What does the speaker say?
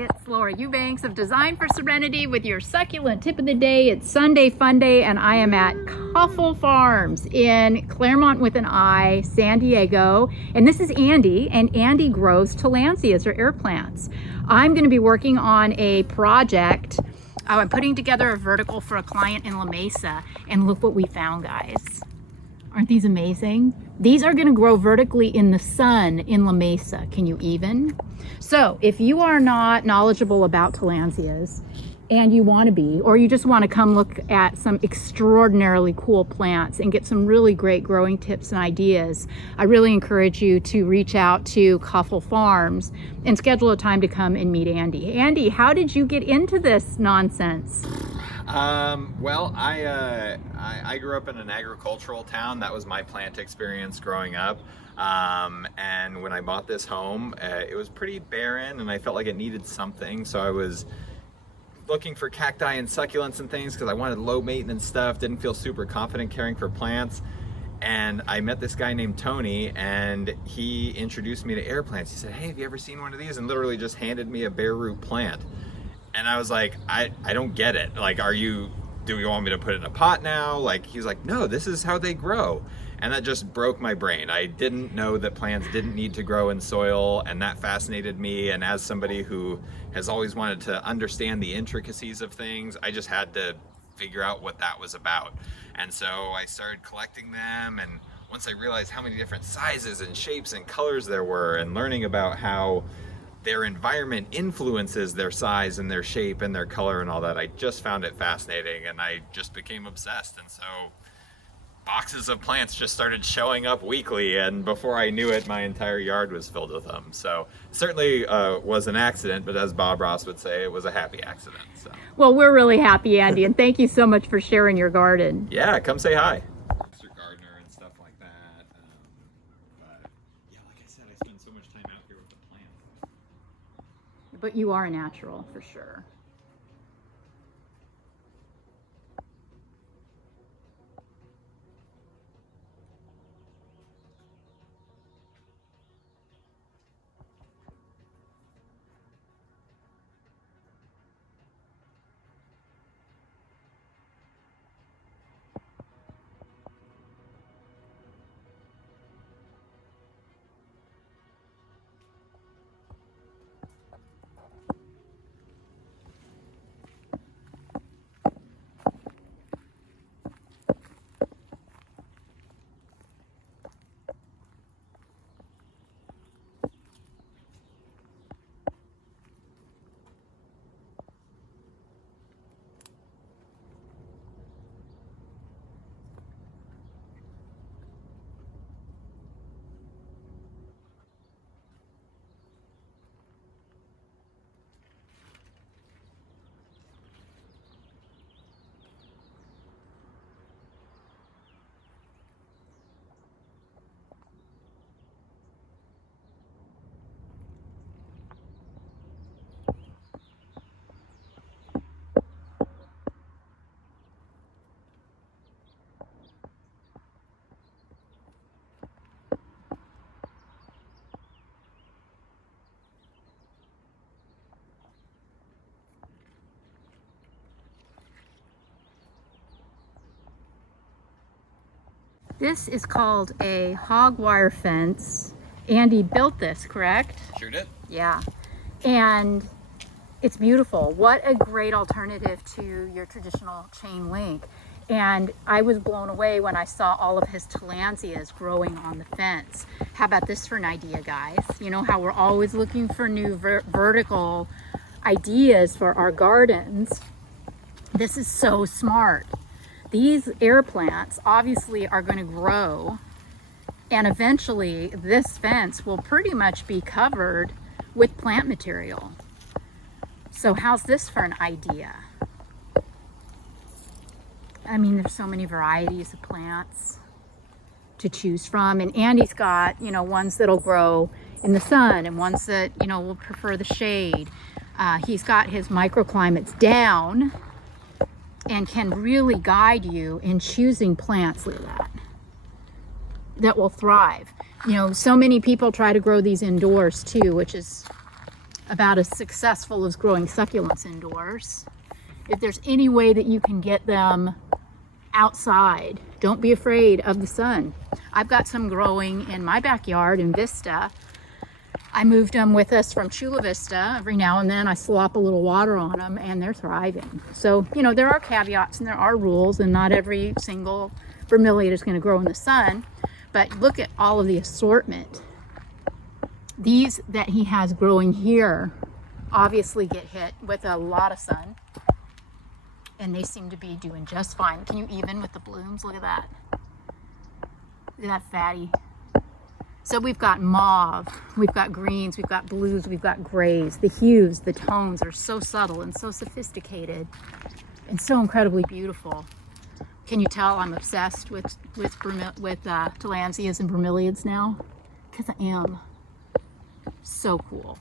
It's Laura Eubanks of Design for Serenity with your succulent tip of the day. It's Sunday Funday, and I am at Cuffel Farms in Claremont with an I, San Diego. And this is Andy, and Andy grows tillandsias or air plants. I'm going to be working on a project. I'm putting together a vertical for a client in La Mesa, and look what we found, guys. Aren't these amazing? These are going to grow vertically in the sun in La Mesa. Can you even? So if you are not knowledgeable about tillandsias and you want to be, or you just want to come look at some extraordinarily cool plants and get some really great growing tips and ideas, I really encourage you to reach out to Cuffel Farms and schedule a time to come and meet Andy. Andy, how did you get into this nonsense? Well, I grew up in an agricultural town. That was my plant experience growing up. And when I bought this home, it was pretty barren and I felt like it needed something. So I was looking for cacti and succulents and things because I wanted low maintenance stuff, didn't feel super confident caring for plants. And I met this guy named Tony, and he introduced me to air plants. He said, "Hey, have you ever seen one of these?" And literally just handed me a bare root plant. And I was like, I don't get it. Like, do you want me to put it in a pot now? Like, he was like, "No, this is how they grow." And that just broke my brain. I didn't know that plants didn't need to grow in soil, and that fascinated me. And as somebody who has always wanted to understand the intricacies of things, I just had to figure out what that was about. And so I started collecting them, and once I realized how many different sizes and shapes and colors there were, and learning about how their environment influences their size and their shape and their color and all that, I just found it fascinating, and I just became obsessed. And so boxes of plants just started showing up weekly, and before I knew it, my entire yard was filled with them. So certainly was an accident, but as Bob Ross would say, it was a happy accident. So. Well, we're really happy, Andy, and thank you so much for sharing your garden. Yeah, come say hi. Mr. Gardener and stuff like that. But yeah, like I said, I spend so much time out here with the plants. But you are a natural, for sure. This is called a hog wire fence. Andy built this, correct? Sure did. Yeah. And it's beautiful. What a great alternative to your traditional chain link. And I was blown away when I saw all of his tillandsias growing on the fence. How about this for an idea, guys? You know how we're always looking for new vertical ideas for our gardens. This is so smart. These air plants obviously are going to grow, and eventually this fence will pretty much be covered with plant material. So how's this for an idea? I mean, there's so many varieties of plants to choose from, and Andy's got, you know, ones that'll grow in the sun and ones that, you know, will prefer the shade. He's got his microclimates down and can really guide you in choosing plants like that will thrive. You know, so many people try to grow these indoors too, which is about as successful as growing succulents indoors. If there's any way that you can get them outside, don't be afraid of the sun. I've got some growing in my backyard in Vista. I moved them with us from Chula Vista. Every now and then I slop a little water on them and they're thriving. So, you know, there are caveats and there are rules, and not every single bromeliad is going to grow in the sun. But look at all of the assortment. These that he has growing here obviously get hit with a lot of sun, and they seem to be doing just fine. Can you even with the blooms? Look at that. Look at that fatty. So we've got mauve, we've got greens, we've got blues, we've got grays. The hues, the tones are so subtle and so sophisticated and so incredibly beautiful. Can you tell I'm obsessed with tillandsias and bromeliads now? Because I am. So cool.